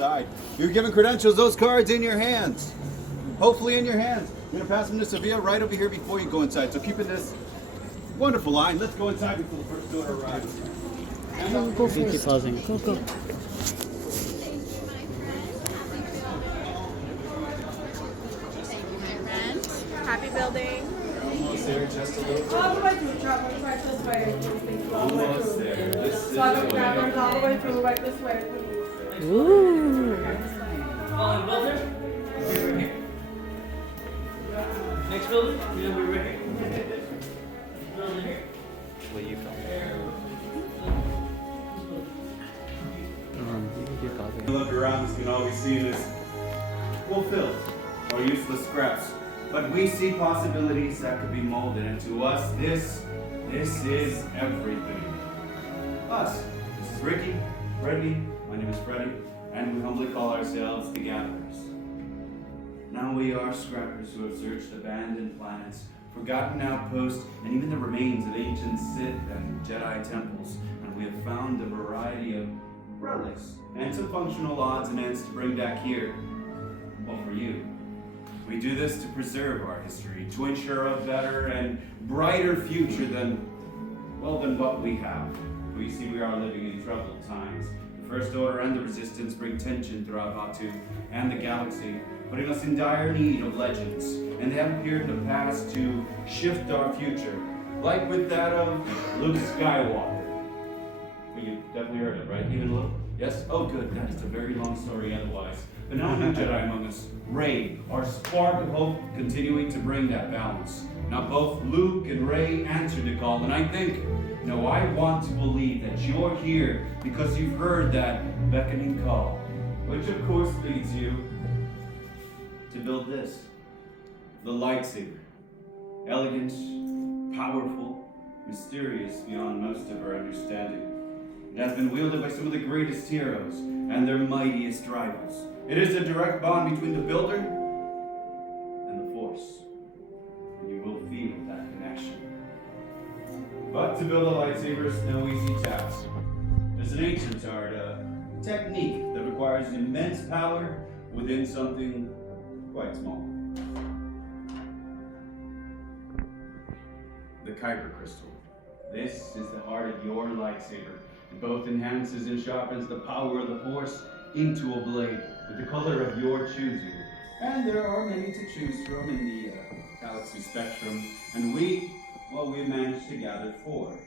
inside. You're given credentials, those cards in your hands. Hopefully in your hands. You're gonna pass them to Sevilla right over here before you go inside. So keep in this wonderful line. Let's go inside before the first door arrives. Go first. Keep pausing. Go. Happy building. Almost there, just a little bit. All the way through, travel right this way. All the way Almost through. there. This is So I the can way. all the way through, right this way. Ooh. Following builder? Right here. Next building? We'll be right here. Building here. Will you film? You can keep pausing. You look around, this can all be seen as fulfilled or useless scraps. But we see possibilities that could be molded, and to us, this is everything. Us. This is Ricky, Freddie, my name is Freddie, and we humbly call ourselves the Gatherers. Now we are scrappers who have searched abandoned planets, forgotten outposts, and even the remains of ancient Sith and Jedi temples, and we have found a variety of relics and some functional odds and ends to bring back here. Well, for you. We do this to preserve our history, to ensure a better and brighter future than what we have. For you see, we are living in troubled times. The First Order and the Resistance bring tension throughout Batu and the galaxy, putting us in dire need of legends, and they have appeared in the past to shift our future, like with that of Luke Skywalker. Well, you definitely heard it, right? Even Luke? Yes? Oh, good. That is a very long story otherwise. But now a new Jedi among us, Rey, our spark of hope, continuing to bring that balance. Now both Luke and Rey answered the call, and I think, no, I want to believe that you're here because you've heard that beckoning call, which of course leads you to build this, the lightsaber. Elegant, powerful, mysterious beyond most of our understanding. It has been wielded by some of the greatest heroes and their mightiest rivals. It is a direct bond between the builder and the Force, and you will feel that connection. But to build a lightsaber is no easy task. It's an ancient art, a technique that requires immense power within something quite small. The Kyber crystal. This is the heart of your lightsaber. It both enhances and sharpens the power of the Force into a blade with the color of your choosing. And there are many to choose from in the galaxy spectrum, and we've managed to gather 4.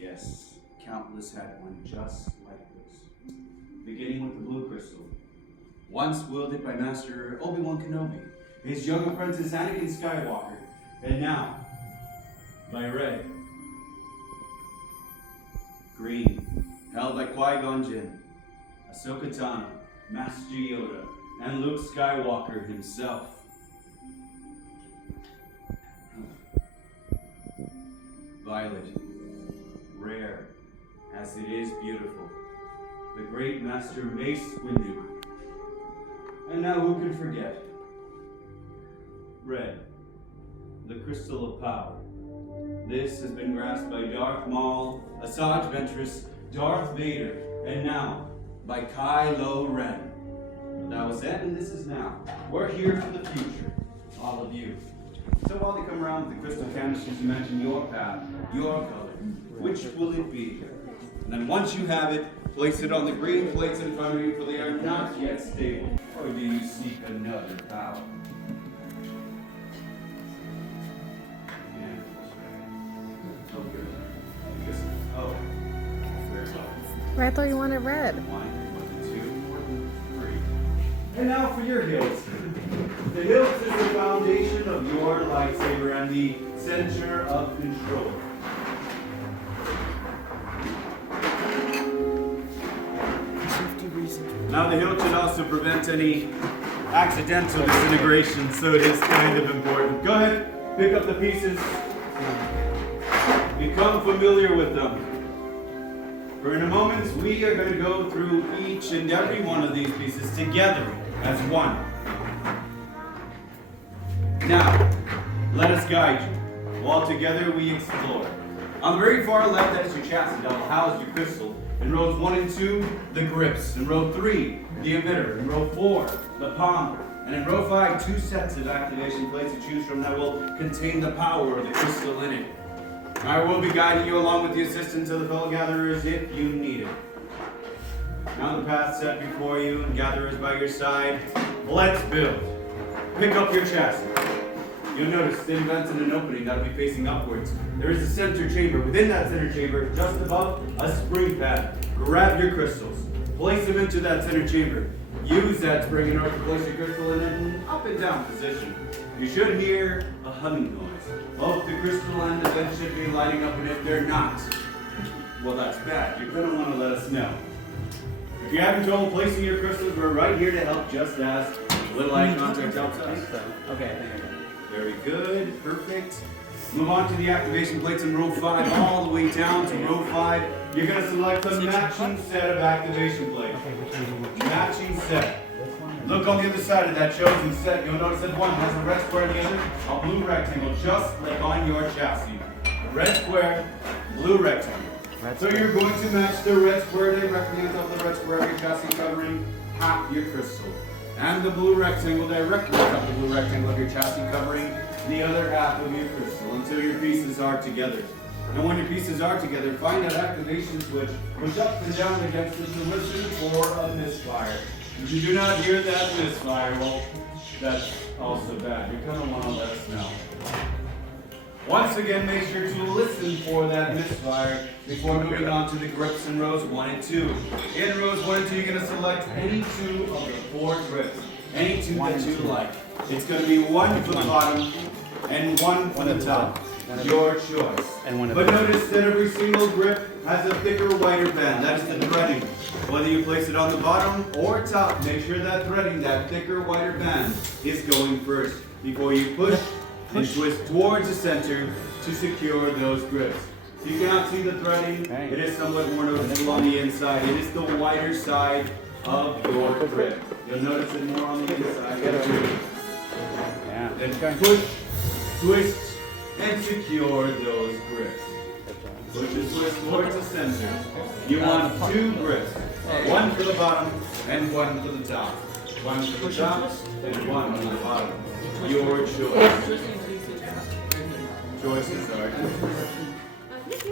Yes, countless had one just like this. Beginning with the blue crystal, once wielded by Master Obi-Wan Kenobi, his young apprentice Anakin Skywalker, and now by Rey. Green, held by Qui-Gon Jinn, Ahsoka Tano, Master Yoda, and Luke Skywalker himself. Violet, rare as it is beautiful, the great Master Mace Windu. And now who can forget? Red, the crystal of power. This has been grasped by Darth Maul, Asajj Ventress, Darth Vader, and now by Kylo Ren. But that was then and this is now. We're here for the future, all of you. So while they come around with the crystal canisters to mention your path, your color, which will it be? And then once you have it, place it on the green plates in front of you, for they are not yet stable. Or do you seek another power? I thought you wanted red. 1, 2, 3. And now for your hilt. The hilt is the foundation of your lightsaber and the center of control. Now the hilt should also prevent any accidental disintegration, so it is kind of important. Go ahead, pick up the pieces. Become familiar with them. For in a moment, we are going to go through each and every one of these pieces together as one. Now, let us guide you. While together we explore. On the very far left, that is your chassis that will house your crystal. In rows 1 and 2, the grips. In row 3, the emitter. In row 4, the palm. And in row 5, 2 sets of activation plates to choose from that will contain the power of the crystal in it. I will be guiding you along with the assistance of the fellow gatherers if you need it. Now the path set before you and gatherers by your side, let's build. Pick up your chassis. You'll notice the vents in an opening that will be facing upwards. There is a center chamber. Within that center chamber, just above, a spring pad. Grab your crystals. Place them into that center chamber. Use that spring in order to place your crystal in an up and down position. You should hear a humming noise. Both the crystal and the vent should be lighting up, and if they're not, well, that's bad. You're going to want to let us know. If you're having trouble placing your crystals, we're right here to help, just as a little eye contact helps us. Okay, I think I got it. Very good, perfect. Move on to the activation plates in row 5, all the way down to row 5. You're going to select the matching set of activation plates. Matching set. Look on the other side of that chosen set. You'll notice that one has a red square and the other a blue rectangle, just like on your chassis. Red square, blue rectangle. So you're going to match the red square directly on top of the red square of your chassis covering half your crystal. And the blue rectangle directly on top of the blue rectangle of your chassis covering the other half of your crystal until your pieces are together. And when your pieces are together, find that activation switch, push up and down against it to listen for a misfire. If you do not hear that misfire, well, that's also bad. You're going to want to let us know. Once again, make sure to listen for that misfire before moving on to the grips in rows 1 and 2. In rows 1 and 2, you're going to select any 2 of the 4 grips. Any 2 that you like. It's going to be 1 for the bottom and 1 for the top. Your choice. But notice that every single grip has a thicker, wider band. That is the threading. Whether you place it on the bottom or top, make sure that threading, that thicker, wider band, is going first before you push and twist towards the center to secure those grips. So you cannot see the threading. It is somewhat more noticeable on the inside. It is the wider side of your grip. You'll notice it more on the inside. Then push, twist, and secure those grips. Push and twist towards the center. You want 2 grips. 1 for the bottom and 1 for the top. 1 for the top and 1 for the bottom. Your choice. Choices are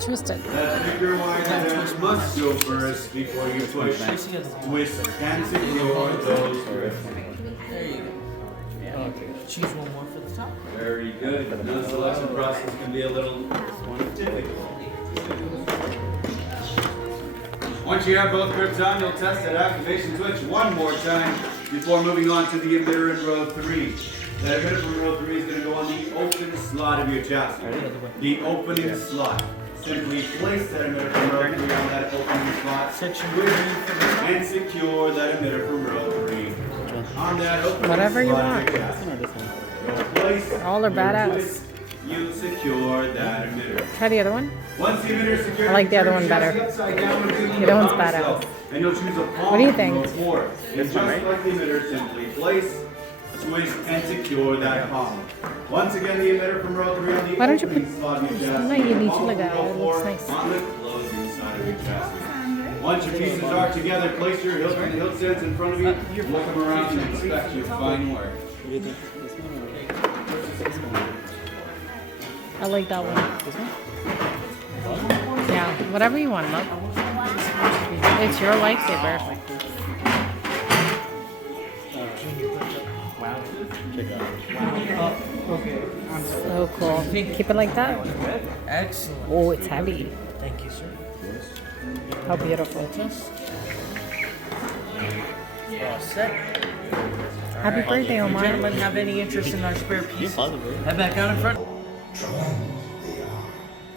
Twisted. that thicker wide band must go first before you push, twist, and secure those grips. There you go. Choose one more for the top. Very good. The selection process can be a little difficult. Once you have both grips on, you'll test that activation switch one more time before moving on to the emitter in row 3. That emitter from row 3 is going to go on the open slot of your chassis. The opening slot. Simply place that emitter from row 3 on that opening slot. And secure that emitter from row 3. On that opening Whatever you slot want. of your chassis. Place All are your badass. twist, you secure that emitter. Try the other one. Once the emitter is secured, I like the other one better. The other one's badass. And you'll choose a palm What do you think? row 4. And just like the emitter, simply place, twist, and secure that palm. Once again, the emitter from row 3 on the Why don't you opening put- slot of your chassis. No, you need to palm look at it. row It looks 4 nice. on the closing side of your chassis. Once your pieces are together, place your hilt and hilt stands in front of you. Look them around and inspect your fine work. What do you think? This one or this one? I like that one. This one? Yeah, whatever you want, love. It's your lightsaber. Wow. Check it out. Okay. So cool. Keep it like that. Excellent. Oh, it's heavy. Thank you, sir. How beautiful. All set. Happy birthday, You Omar. gentlemen have any interest in our spare pieces? Head back out in front. Drawing they are.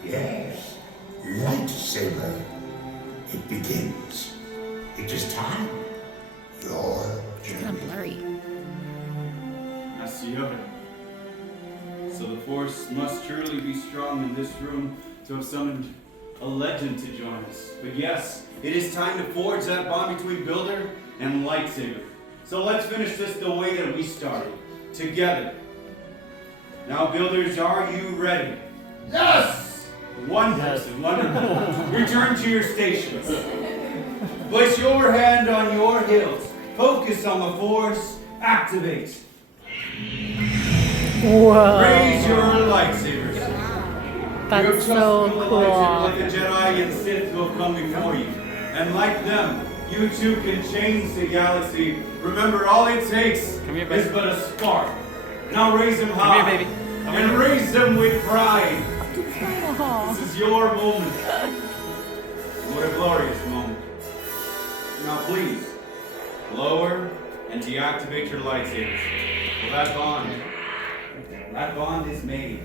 Yes. Lightsaber. It begins. It is time. Your Kind journey. of blurry. Master Yoda. So the Force must truly be strong in this room to have summoned a legend to join us. But yes, it is time to forge that bond between Builder and Lightsaber. So let's finish this the way that we started. Together. Now, Builders, are you ready? Yes! One person, wonderful. Return to your stations. Place your hand on your hilt. Focus on the force. Activate. Whoa. Raise your lightsabers. That's Your so trustful lightsaber, cool. like the Jedi and Sith, will come before you. And like them, you too can change the galaxy. Remember, all it takes Come here, baby. is but a spark. Now raise them high. Come here, baby. Come And here. raise them with pride. This is your moment. What a glorious moment. Now please, lower and deactivate your lightsabers. Well, that bond is made.